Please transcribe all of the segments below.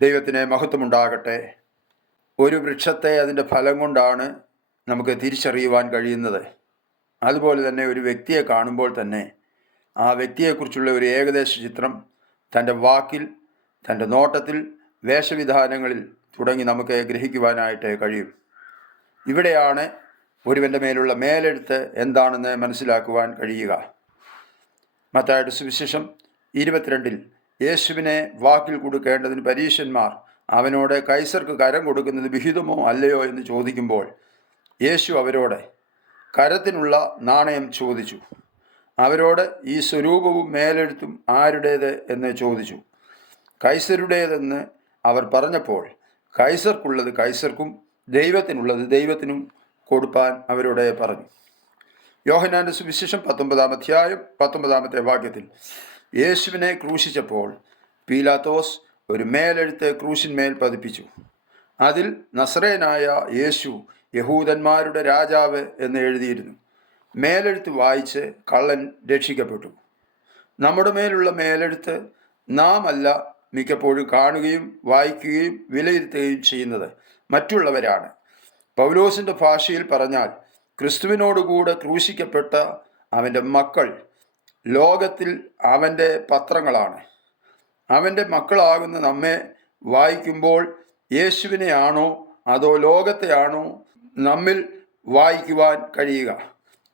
ദൈവത്തിന് മഹത്വമുണ്ടാകട്ടെ. ഒരു വൃക്ഷത്തെ അതിൻ്റെ ഫലം കൊണ്ടാണ് നമുക്ക് തിരിച്ചറിയുവാൻ കഴിയുന്നത്. അതുപോലെ തന്നെ ഒരു വ്യക്തിയെ കാണുമ്പോൾ തന്നെ ആ വ്യക്തിയെക്കുറിച്ചുള്ള ഒരു ഏകദേശ ചിത്രം തൻ്റെ വാക്കിൽ, തൻ്റെ നോട്ടത്തിൽ, വേഷവിധാനങ്ങളിൽ തുടങ്ങി നമുക്ക് ഗ്രഹിക്കുവാനായിട്ട് കഴിയും. ഇവിടെയാണ് ഒരുവൻ്റെ മേലുള്ള മേലെഴുത്ത് എന്താണെന്ന് മനസ്സിലാക്കുവാൻ കഴിയുക. മത്തായിയുടെ സുവിശേഷം 22 യേശുവിനെ വാക്കിൽ കൊടുക്കേണ്ടതിന് പരീശന്മാർ അവനോട് കൈസർക്ക് കരം കൊടുക്കുന്നത് വിഹിതമോ അല്ലയോ എന്ന് ചോദിക്കുമ്പോൾ യേശു അവരോട് കരത്തിനുള്ള നാണയം ചോദിച്ചു. അവരോട് ഈ സ്വരൂപവും മേലെഴുത്തും ആരുടേത് എന്ന് ചോദിച്ചു. കൈസരുടേതെന്ന് അവർ പറഞ്ഞപ്പോൾ കൈസർക്കുള്ളത് കൈസർക്കും ദൈവത്തിനുള്ളത് ദൈവത്തിനും കൊടുപ്പാൻ അവരോട് പറഞ്ഞു. യോഹന്നാന്റെ സുവിശേഷം 19-ാം അധ്യായം 19-ാമത്തെ വാക്യത്തിൽ യേശുവിനെ ക്രൂശിച്ചപ്പോൾ പീലാത്തോസ് ഒരു മേലെഴുത്ത് ക്രൂശിന്മേൽ പതിപ്പിച്ചു. അതിൽ നസറേനായ യേശു യഹൂദന്മാരുടെ രാജാവ് എന്ന് എഴുതിയിരുന്നു. മേലെഴുത്ത് വായിച്ച് കള്ളൻ രക്ഷിക്കപ്പെട്ടു. നമ്മുടെ മേലുള്ള മേലെഴുത്ത് നാം അല്ല മിക്കപ്പോഴും കാണുകയും വായിക്കുകയും വിലയിരുത്തുകയും ചെയ്യുന്നത് മറ്റുള്ളവരാണ്. പൗലോസിൻ്റെ ഭാഷയിൽ പറഞ്ഞാൽ ക്രിസ്തുവിനോടുകൂടെ ക്രൂശിക്കപ്പെട്ട അവൻ്റെ മക്കൾ ലോകത്തിൽ അവൻ്റെ പത്രങ്ങളാണ്. അവൻ്റെ മക്കളാകുന്ന നമ്മെ വായിക്കുമ്പോൾ യേശുവിനെയാണോ അതോ ലോകത്തെയാണോ നമ്മിൽ വായിക്കുവാൻ കഴിയുക?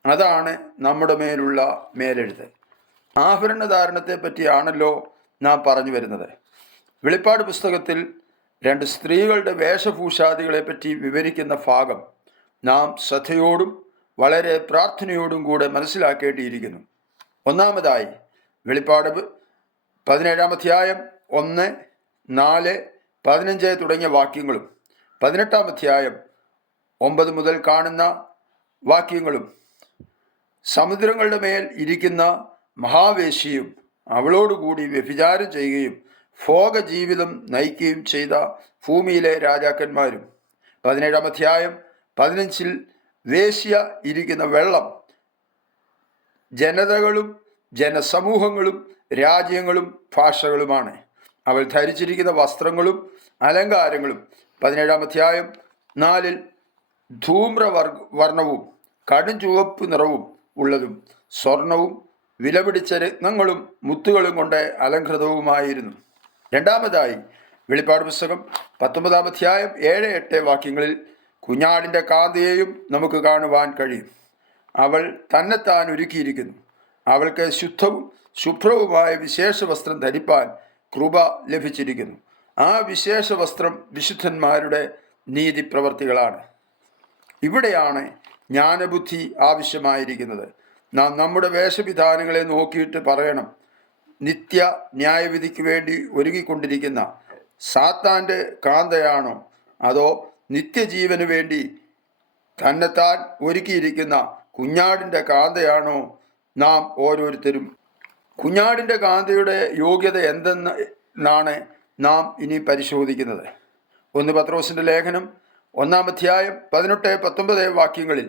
അതാണ് നമ്മുടെ മേലുള്ള മേലെഴുത്ത്. ആഭരണധാരണത്തെ പറ്റിയാണല്ലോ നാം പറഞ്ഞു വരുന്നത്. വെളിപ്പാട് പുസ്തകത്തിൽ 2 സ്ത്രീകളുടെ വേഷഭൂഷാദികളെപ്പറ്റി വിവരിക്കുന്ന ഭാഗം നാം ശ്രദ്ധയോടും വളരെ പ്രാർത്ഥനയോടും കൂടെ മനസ്സിലാക്കേണ്ടിയിരിക്കുന്നു. ഒന്നാമതായി വെളിപ്പാട് 17-ാം അധ്യായം 1, 4, 15 തുടങ്ങിയ വാക്യങ്ങളും 18-ാം അധ്യായം 9 മുതൽ കാണുന്ന വാക്യങ്ങളും സമുദ്രങ്ങളുടെ മേൽ ഇരിക്കുന്ന മഹാവേശിയും അവളോടുകൂടി വ്യഭിചാരം ചെയ്യുകയും ഭോഗജീവിതം നയിക്കുകയും ചെയ്ത ഭൂമിയിലെ രാജാക്കന്മാരും 17-ാം അധ്യായം 15 വേശ്യ ഇരിക്കുന്ന വെള്ളം ജനതകളും ജനസമൂഹങ്ങളും രാജ്യങ്ങളും ഭാഷകളുമാണ്. അവൾ ധരിച്ചിരിക്കുന്ന വസ്ത്രങ്ങളും അലങ്കാരങ്ങളും 17-ാം അധ്യായം 4 ധൂമ്രവർണ്ണവും കടും ചുവപ്പ് നിറവും ഉള്ളതും സ്വർണവും വിലപിടിച്ച രത്നങ്ങളും മുത്തുകളും കൊണ്ട് അലങ്കൃതവുമായിരുന്നു. രണ്ടാമതായി വെളിപ്പാട് പുസ്തകം 19-ാം അധ്യായം 7, 8 വാക്യങ്ങളിൽ കുഞ്ഞാടിൻ്റെ കാന്തയെയും നമുക്ക് കാണുവാൻ കഴിയും. അവൾ തന്നെത്താൻ ഒരുക്കിയിരിക്കുന്നു. അവൾക്ക് ശുദ്ധവും ശുഭ്രവുമായ വിശേഷ വസ്ത്രം ധരിപ്പാൻ കൃപ ലഭിച്ചിരിക്കുന്നു. ആ വിശേഷ വസ്ത്രം വിശുദ്ധന്മാരുടെ നീതിപ്രവർത്തികളാണ്. ഇവിടെയാണ് ജ്ഞാനബുദ്ധി ആവശ്യമായിരിക്കുന്നത്. നാം നമ്മുടെ വേഷവിധാനങ്ങളെ നോക്കിയിട്ട് പറയണം, നിത്യ ന്യായവിധിക്ക് വേണ്ടി ഒരുങ്ങിക്കൊണ്ടിരിക്കുന്ന സാത്താൻ്റെ കാന്തയാണോ അതോ നിത്യജീവന് വേണ്ടി തന്നെത്താൻ ഒരുക്കിയിരിക്കുന്ന കുഞ്ഞാടിൻ്റെ കാന്തയാണോ നാം ഓരോരുത്തരും? കുഞ്ഞാടിൻ്റെ കാന്തയുടെ യോഗ്യത എന്തെന്നാണ് നാം ഇനി പരിശോധിക്കുന്നത്. 1 പത്രോസിൻ്റെ ലേഖനം 1-ാം അധ്യായം 18, 19 വാക്യങ്ങളിൽ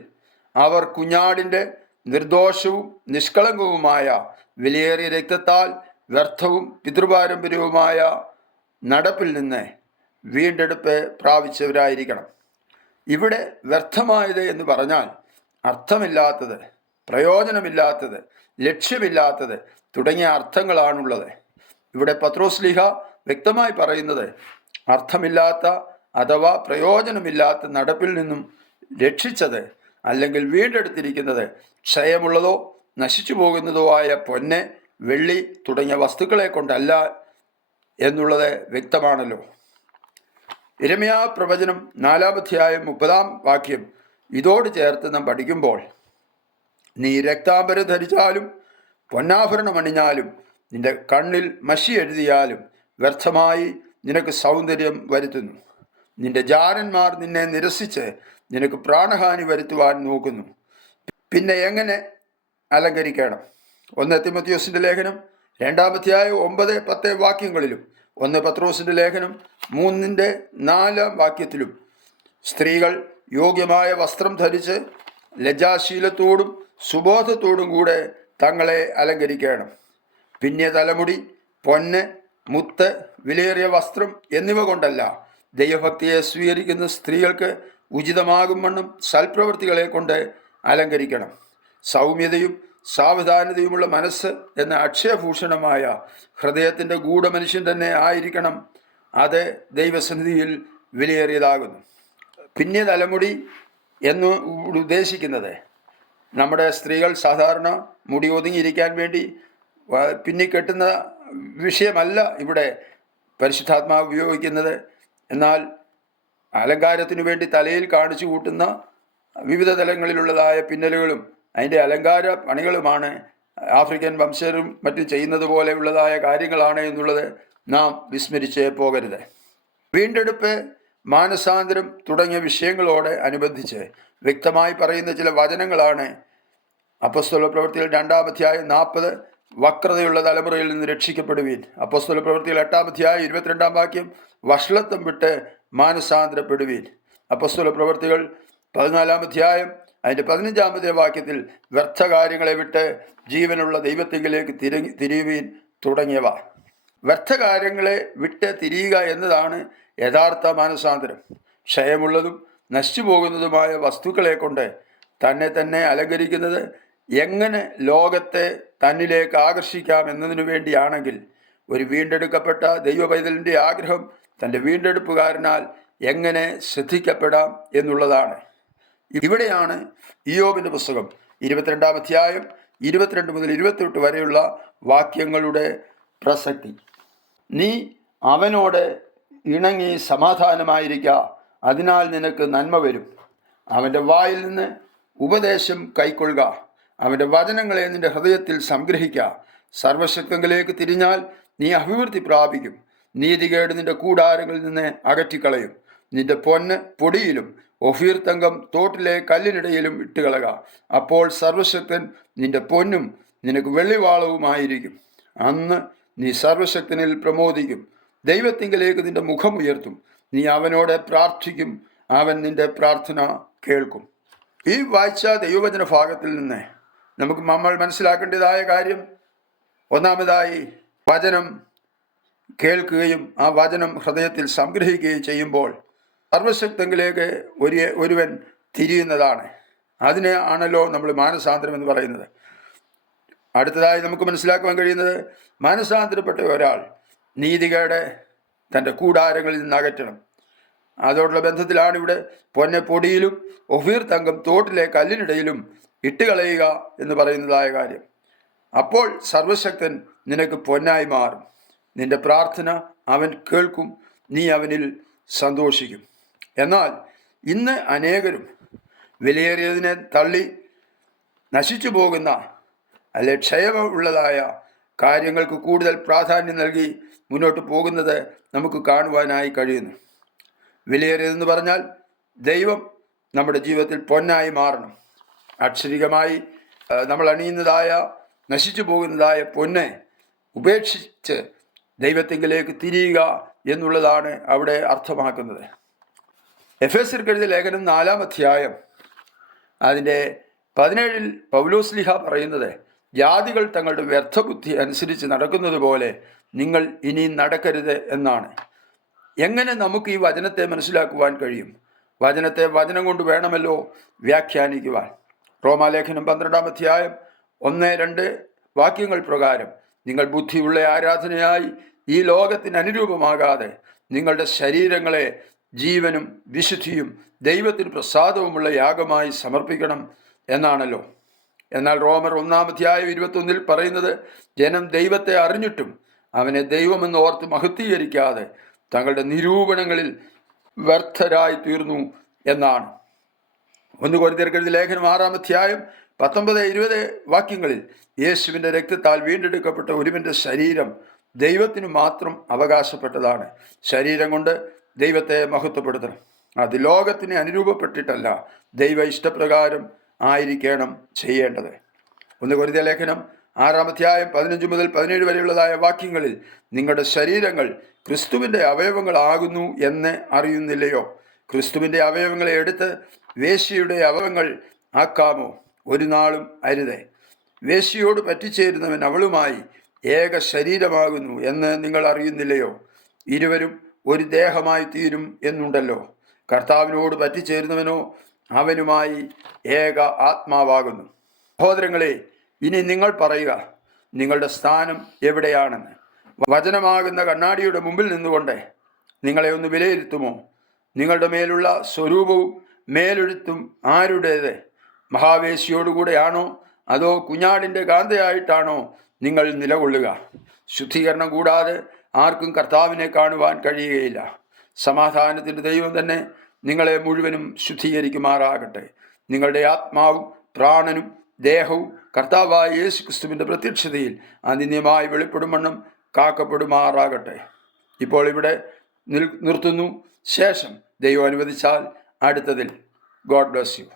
അവർ കുഞ്ഞാടിൻ്റെ നിർദോഷവും നിഷ്കളങ്കവുമായ വിലയേറിയ രക്തത്താൽ വ്യർത്ഥവും പിതൃപാരമ്പര്യവുമായ നടപ്പിൽ നിന്ന് വീണ്ടെടുപ്പ് പ്രാപിച്ചവരായിരിക്കണം. ഇവിടെ വ്യർത്ഥമായത് എന്ന് പറഞ്ഞാൽ അർത്ഥമില്ലാത്തത്, പ്രയോജനമില്ലാത്തത്, ലക്ഷ്യമില്ലാത്തത് തുടങ്ങിയ അർത്ഥങ്ങളാണുള്ളത്. ഇവിടെ പത്രോസ്ലീഹ വ്യക്തമായി പറയുന്നത് അർത്ഥമില്ലാത്ത അഥവാ പ്രയോജനമില്ലാത്ത നടപ്പിൽ നിന്നും രക്ഷിച്ചത് അല്ലെങ്കിൽ വീണ്ടെടുത്തിരിക്കുന്നത് ക്ഷയമുള്ളതോ നശിച്ചു പോകുന്നതോ ആയ പൊന്ന്, വെള്ളി തുടങ്ങിയ വസ്തുക്കളെ കൊണ്ടല്ല എന്നുള്ളത് വ്യക്തമാണല്ലോ. യിരെമ്യാ പ്രവചനം 4-ാം അധ്യായം 30-ാം വാക്യം ഇതോട് ചേർത്ത് നാം പഠിക്കുമ്പോൾ, നീ രക്താംബരം ധരിച്ചാലും പൊന്നാഭരണം അണിഞ്ഞാലും നിന്റെ കണ്ണിൽ മഷി എഴുതിയാലും വ്യർത്ഥമായി നിനക്ക് സൗന്ദര്യം വരുത്തുന്നു. നിന്റെ ജാരന്മാർ നിന്നെ നിരസിച്ച് നിനക്ക് പ്രാണഹാനി വരുത്തുവാൻ നോക്കുന്നു. പിന്നെ എങ്ങനെ അലങ്കരിക്കണം? 1 തിമോഥെയോസിൻ്റെ ലേഖനം 2-ാം അധ്യായം 9, 10 വാക്യങ്ങളിലും 1 പത്രോസിൻ്റെ ലേഖനം 3-ന്റെ 4-ാം വാക്യത്തിലും സ്ത്രീകൾ യോഗ്യമായ വസ്ത്രം ധരിച്ച് ലജ്ജാശീലത്തോടും സുബോധത്തോടും കൂടെ തങ്ങളെ അലങ്കരിക്കണം. പിന്നെ തലമുടി, പൊന്ന്, മുത്ത്, വിലയേറിയ വസ്ത്രം എന്നിവ കൊണ്ടല്ല, ദൈവഭക്തിയെ സ്വീകരിക്കുന്ന സ്ത്രീകൾക്ക് ഉചിതമാകും വണ്ണം സൽപ്രവൃത്തികളെ കൊണ്ട് അലങ്കരിക്കണം. സൗമ്യതയും സാവധാനതയുമുള്ള മനസ്സ് എന്ന അക്ഷയഭൂഷണമായ ഹൃദയത്തിൻ്റെ ഗൂഢമനുഷ്യൻ തന്നെ ആയിരിക്കണം. അത് ദൈവസന്നിധിയിൽ വിലയേറിയതാകുന്നു. പിന്നിയ തലമുടി എന്ന് ഉദ്ദേശിക്കുന്നത് നമ്മുടെ സ്ത്രീകൾ സാധാരണ മുടി ഒതുങ്ങിയിരിക്കാൻ വേണ്ടി പിന്നിക്കെട്ടുന്ന വിഷയമല്ല ഇവിടെ പരിശുദ്ധാത്മാവ് ഉപയോഗിക്കുന്നത്. എന്നാൽ അലങ്കാരത്തിനു വേണ്ടി തലയിൽ കാണിച്ചു കൂട്ടുന്ന വിവിധ തലങ്ങളിലുള്ളതായ പിന്നലുകളും അതിൻ്റെ അലങ്കാര പണികളുമാണ് ആഫ്രിക്കൻ വംശജരും മറ്റും ചെയ്യുന്നത് പോലെയുള്ളതായ കാര്യങ്ങളാണ് എന്നുള്ളത് നാം വിസ്മരിച്ച് പോകരുത്. വീണ്ടെടുപ്പ്, മാനസാന്തരം തുടങ്ങിയ വിഷയങ്ങളോട് അനുബന്ധിച്ച് വ്യക്തമായി പറയുന്ന ചില വചനങ്ങളാണ് അപ്പോസ്തല പ്രവൃത്തികൾ 2-ാം അധ്യായം 40, വക്രതയുള്ള തലമുറയിൽ നിന്ന് രക്ഷിക്കപ്പെടുവീൻ. അപ്പോസ്തല പ്രവൃത്തികൾ 8-ാം അധ്യായം 22-ാം വാക്യം, വഷളത്വം വിട്ട് മാനസാന്തരപ്പെടുവീൻ. അപ്പോസ്തല പ്രവൃത്തികൾ 14-ാം അധ്യായം അതിൻ്റെ 15-ാമത്തെ വാക്യത്തിൽ, വ്യർത്ഥകാര്യങ്ങളെ വിട്ട് ജീവനുള്ള ദൈവത്തിങ്കിലേക്ക് തിരിയുവീൻ തുടങ്ങിയവ. വ്യർത്ഥകാര്യങ്ങളെ വിട്ട് തിരിയുക എന്നതാണ് യഥാർത്ഥ മാനസാന്തരം. ക്ഷയമുള്ളതും നശിച്ചു പോകുന്നതുമായ വസ്തുക്കളെ കൊണ്ട് തന്നെ അലങ്കരിക്കുന്നത് എങ്ങനെ ലോകത്തെ തന്നിലേക്ക് ആകർഷിക്കാം എന്നതിനു വേണ്ടിയാണെങ്കിൽ, ഒരു വീണ്ടെടുക്കപ്പെട്ട ദൈവ പൈതലിൻ്റെ ആഗ്രഹം തൻ്റെ വീണ്ടെടുപ്പുകാരനാൽ എങ്ങനെ ശ്രദ്ധിക്കപ്പെടാം എന്നുള്ളതാണ്. ഇവിടെയാണ് ഇയ്യോബിൻ്റെ പുസ്തകം 22-ാം അധ്യായം 22 മുതൽ 28 വരെയുള്ള വാക്യങ്ങളുടെ പ്രസക്തി. നീ അവനോട് ഇണങ്ങി സമാധാനമായിരിക്കുക, അതിനാൽ നിനക്ക് നന്മ വരും. അവൻ്റെ വായിൽ നിന്ന് ഉപദേശം കൈക്കൊള്ളുക, അവൻ്റെ വചനങ്ങളെ നിന്റെ ഹൃദയത്തിൽ സംഗ്രഹിക്കുക. സർവശക്തങ്ങളിലേക്ക് തിരിഞ്ഞാൽ നീ അഭിവൃദ്ധി പ്രാപിക്കും. നീതികേട് നിന്റെ കൂടാരങ്ങളിൽ നിന്ന് അകറ്റിക്കളയും. നിന്റെ പൊന്ന് പൊടിയിലും ഒഫീർ തങ്കം തോട്ടിലെ കല്ലിനിടയിലും ഇട്ടുകളക. അപ്പോൾ സർവശക്തൻ നിന്റെ പൊന്നും നിനക്ക് വെള്ളിവാളവുമായിരിക്കും. അന്ന് നീ സർവശക്തനിൽ പ്രമോദിക്കും. ദൈവത്തിങ്കലേക്ക് നിന്റെ മുഖം ഉയർത്തും. നീ അവനോട് പ്രാർത്ഥിക്കും, അവൻ നിന്റെ പ്രാർത്ഥന കേൾക്കും. ഈ വായിച്ച ദൈവവചന ഭാഗത്തിൽ നിന്ന് നമ്മൾ മനസ്സിലാക്കേണ്ടതായ കാര്യം, ഒന്നാമതായി വചനം കേൾക്കുകയും ആ വചനം ഹൃദയത്തിൽ സംഗ്രഹിക്കുകയും ചെയ്യുമ്പോൾ സർവശക്തങ്കിലേക്ക് ഒരുവൻ തിരിയുന്നതാണ്. അതിനെ ആണല്ലോ നമ്മൾ മാനസാന്തരം എന്ന് പറയുന്നത്. അടുത്തതായി നമുക്ക് മനസ്സിലാക്കുവാൻ കഴിയുന്നത്, മാനസാന്തരപ്പെട്ട ഒരാൾ നീതികേട് തൻ്റെ കൂടാരങ്ങളിൽ നിന്ന് അകറ്റണം. അതോടുള്ള ബന്ധത്തിലാണ് ഇവിടെ പൊന്നെ പൊടിയിലും ഒഫീർ തങ്കം തോട്ടിലെ കല്ലിനിടയിലും ഇട്ടുകളയുക എന്ന് പറയുന്നതായ കാര്യം. അപ്പോൾ സർവശക്തൻ നിനക്ക് പൊന്നായി മാറും. നിന്റെ പ്രാർത്ഥന അവൻ കേൾക്കും, നീ അവനിൽ സന്തോഷിക്കും. എന്നാൽ ഇന്ന് അനേകരും വിലയേറിയതിനെ തള്ളി നശിച്ചു പോകുന്ന അല്ലെ ക്ഷയമുള്ളതായ കാര്യങ്ങൾക്ക് കൂടുതൽ പ്രാധാന്യം നൽകി മുന്നോട്ട് പോകുന്നത് നമുക്ക് കാണുവാനായി കഴിയുന്നു. വിലയേറിയതെന്ന് പറഞ്ഞാൽ ദൈവം നമ്മുടെ ജീവിതത്തിൽ പൊന്നായി മാറണം. അക്ഷരികമായി നമ്മൾ അണിയുന്നതായ നശിച്ചു പോകുന്നതായ പൊന്നെ ഉപേക്ഷിച്ച് ദൈവത്തിങ്കിലേക്ക് തിരിയുക എന്നുള്ളതാണ് അവിടെ അർത്ഥമാക്കുന്നത്. എഫേസ്യർക്ക് എഴുതിയ ലേഖനം 4-ാം അധ്യായം അതിൻ്റെ 17 പൗലോസ്ലിഹ പറയുന്നത്, ജാതികൾ തങ്ങളുടെ വ്യർത്ഥബുദ്ധി അനുസരിച്ച് നടക്കുന്നത് പോലെ നിങ്ങൾ ഇനി നടക്കരുത് എന്നാണ്. എങ്ങനെ നമുക്ക് ഈ വചനത്തെ മനസ്സിലാക്കുവാൻ കഴിയും? വചനത്തെ വചനം കൊണ്ട് വേണമല്ലോ വ്യാഖ്യാനിക്കുവാൻ. റോമാലേഖനം 12-ാം അധ്യായം 1-2 വാക്യങ്ങൾ പ്രകാരം, നിങ്ങൾ ബുദ്ധിയുള്ള ആരാധനയായി ഈ ലോകത്തിന് അനുരൂപമാകാതെ നിങ്ങളുടെ ശരീരങ്ങളെ ജീവനും വിശുദ്ധിയും ദൈവത്തിന് പ്രസാദവുമുള്ള യാഗമായി സമർപ്പിക്കണം എന്നാണല്ലോ. എന്നാൽ റോമർ 1-ാം അധ്യായം 21 പറയുന്നത്, ജനം ദൈവത്തെ അറിഞ്ഞിട്ടും അവനെ ദൈവമെന്ന് ഓർത്ത് മഹത്വീകരിക്കാതെ തങ്ങളുടെ നിരൂപണങ്ങളിൽ വ്യർത്ഥരായി തീർന്നു എന്നാണ്. 1 കൊരിന്ത്യർക്ക് എഴുതിയ ലേഖനം 6-ാം അധ്യായം 19-20 വാക്യങ്ങളിൽ, യേശുവിൻ്റെ രക്തത്താൽ വീണ്ടെടുക്കപ്പെട്ട ഒരുവൻ്റെ ശരീരം ദൈവത്തിന് മാത്രം അവകാശപ്പെട്ടതാണ്. ശരീരം കൊണ്ട് ദൈവത്തെ മഹത്വപ്പെടുത്തണം. അത് ലോകത്തിന് അനുരൂപപ്പെട്ടിട്ടല്ല, ദൈവ ഇഷ്ടപ്രകാരം ആയിരിക്കണം ചെയ്യേണ്ടത്. 1 കൊരിന്ത്യ ലേഖനം 6-ാം അധ്യായം 15 മുതൽ 17 വരെയുള്ളതായ വാക്യങ്ങളിൽ, നിങ്ങളുടെ ശരീരങ്ങൾ ക്രിസ്തുവിൻ്റെ അവയവങ്ങളാകുന്നു എന്ന് അറിയുന്നില്ലയോ? ക്രിസ്തുവിൻ്റെ അവയവങ്ങളെ എടുത്ത് വേശ്യയുടെ അവയവങ്ങൾ ആക്കാമോ? ഒരു നാളും അരുതേ. വേശ്യയോട് പറ്റിച്ചേരുന്നവൻ അവളുമായി ഏക ശരീരമാകുന്നു എന്ന് നിങ്ങൾ അറിയുന്നില്ലയോ? ഇരുവരും ഒരു ദേഹമായി തീരും എന്നുണ്ടല്ലോ. കർത്താവിനോട് പറ്റിച്ചേരുന്നവനോ അവനുമായി ഏക ആത്മാവാകുന്നു. സഹോദരങ്ങളെ, ഇനി നിങ്ങൾ പറയുക, നിങ്ങളുടെ സ്ഥാനം എവിടെയാണെന്ന്. വചനമാകുന്ന കണ്ണാടിയുടെ മുമ്പിൽ നിന്നുകൊണ്ട് നിങ്ങളെ ഒന്ന് വിലയിരുത്തുമോ? നിങ്ങളുടെ മേലുള്ള സ്വരൂപവും മേലെഴുത്തും ആരുടേത്? മഹാവേശിയോടുകൂടെയാണോ അതോ കുഞ്ഞാടിൻ്റെ കാന്തയായിട്ടാണോ നിങ്ങൾ നിലകൊള്ളുക? ശുദ്ധീകരണം കൂടാതെ ആർക്കും കർത്താവിനെ കാണുവാൻ കഴിയുകയില്ല. സമാധാനത്തിൻ്റെ ദൈവം തന്നെ നിങ്ങളെ മുഴുവനും ശുദ്ധീകരിക്കുമാറാകട്ടെ. നിങ്ങളുടെ ആത്മാവും പ്രാണനും ദേഹവും കർത്താവായ യേശു ക്രിസ്തുവിൻ്റെ പ്രത്യക്ഷതയിൽ അനിന്യമായി വെളിപ്പെടുമണ്ണം കാക്കപ്പെടുമാറാകട്ടെ. ഇപ്പോൾ ഇവിടെ നിർത്തുന്നു. ശേഷം ദൈവം അനുവദിച്ചാൽ അടുത്തതിൽ. God bless you.